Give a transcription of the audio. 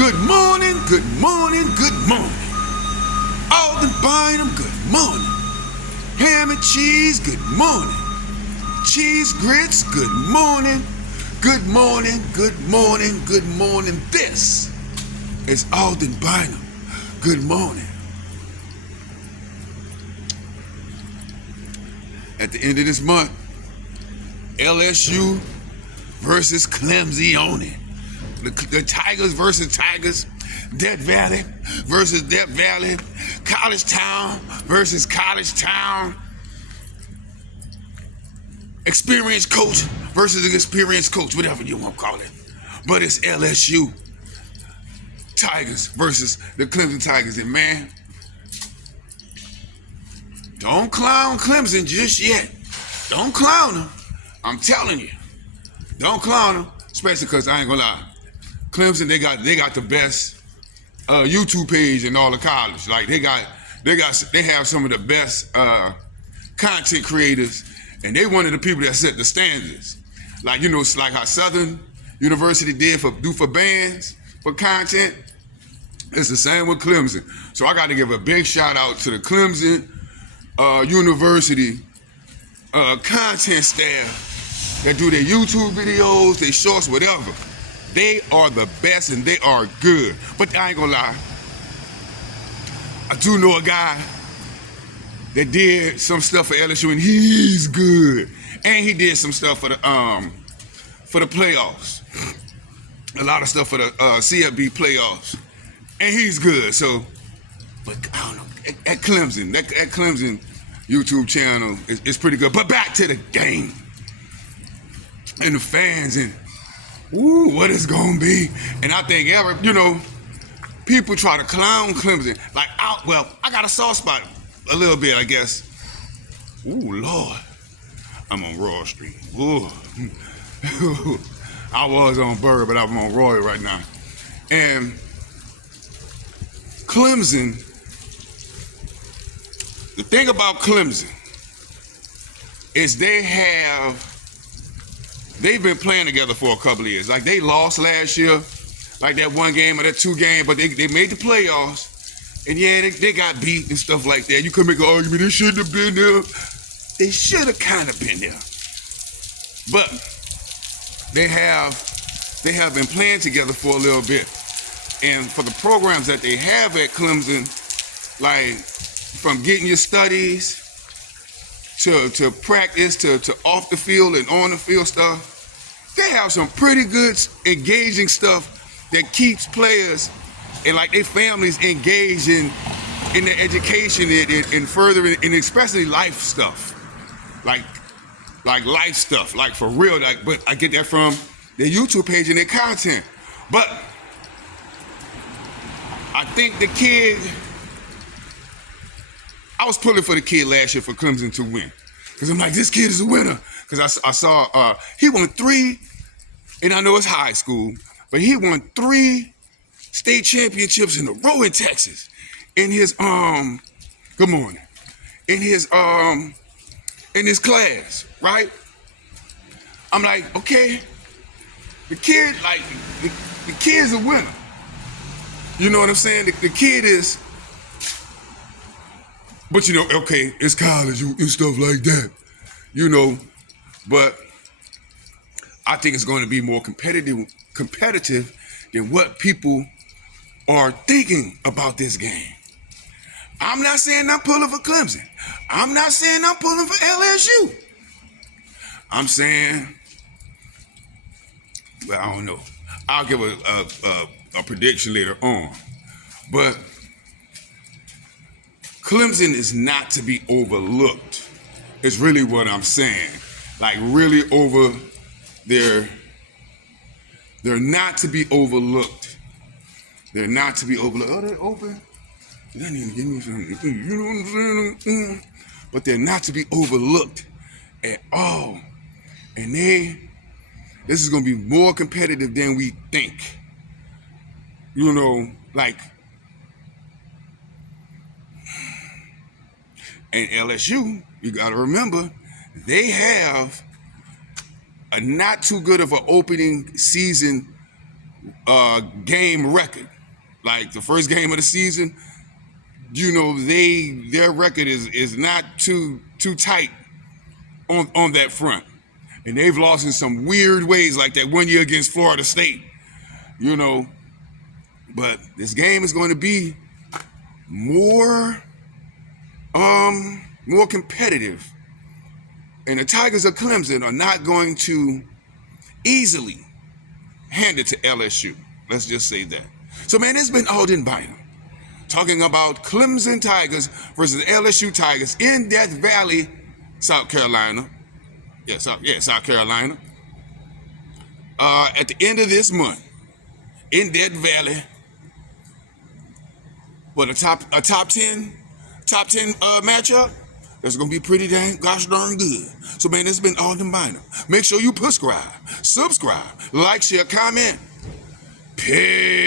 Good morning, good morning, good morning. Alden Bynum, good morning. Ham and cheese, good morning. Cheese grits, good morning. Good morning, good morning, good morning. This is Alden Bynum. Good morning. At the end of this month, LSU versus Clemson. The Tigers versus Tigers. Death Valley versus Death Valley. College Town versus College Town. Experienced coach versus experienced coach, whatever you want to call it. But it's LSU Tigers versus the Clemson Tigers. And man, don't clown Clemson just yet. Don't clown them. I'm telling you. Don't clown them. Especially because I ain't gonna lie. Clemson, they got the best YouTube page in all the college. Like they have some of the best content creators, and they one of the people that set the standards. Like, you know, it's like how Southern University did for bands, for content. It's the same with Clemson. So I got to give a big shout out to the Clemson University content staff that do their YouTube videos, their shorts, whatever. They are the best and they are good. But I ain't gonna lie, I do know a guy that did some stuff for LSU and he's good. And he did some stuff for the playoffs. A lot of stuff for the CFB playoffs. And he's good. So, but I don't know, at Clemson, that Clemson YouTube channel is pretty good. But back to the game and the fans and what it's gonna be. And I think people try to clown Clemson. Like, I got a soft spot a little bit, I guess. Ooh, Lord. I'm on Raw Street. Ooh. I was on Burger, but I'm on Roy right now. And Clemson, the thing about Clemson is they've been playing together for a couple of years. Like, they lost last year, like that one game or that two game, but they made the playoffs. And yeah, they got beat and stuff like that. You could make an argument, they shouldn't have been there. They should have kind of been there. But they have been playing together for a little bit. And for the programs that they have at Clemson, like from getting your studies to practice, to off the field and on the field stuff, they have some pretty good, engaging stuff that keeps players and like their families engaged in their education and furthering, and especially life stuff, like life stuff, like for real. Like, but I get that from their YouTube page and their content. But I think the kid, I was pulling for the kid last year for Clemson to win. Because I'm like, this kid is a winner. Because I saw he won 3, and I know it's high school, but he won 3 state championships in a row in Texas. In his good morning. In his class, right? I'm like, okay, the kid is a winner. You know what I'm saying? The kid is, but okay, it's college and stuff like that, but I think it's going to be more competitive than what people are thinking about this game. I'm not saying I'm pulling for Clemson. I'm not saying I'm pulling for LSU. I'm saying, well, I don't know. I'll give a prediction later on. But Clemson is not to be overlooked, is really what I'm saying. Like, really they're not to be overlooked. They're not to be overlooked. Oh, they're open. They need to give me something. You know what I'm saying? But they're not to be overlooked at all. And this is going to be more competitive than we think. Like, and LSU, you got to remember, they have a not too good of an opening season game record. Like the first game of the season, their record is not too tight on that front. And they've lost in some weird ways, like that one year against Florida State. But this game is going to be more competitive. And the Tigers of Clemson are not going to easily hand it to LSU. Let's just say that. So, man, it's been Alden Bynum talking about Clemson Tigers versus LSU Tigers in Death Valley, South Carolina. South Carolina. At the end of this month, in Death Valley, a top 10 matchup. That's gonna be pretty gosh darn good. So, man, it's been Alden Bynum. Make sure you subscribe, like, share, comment. Peace.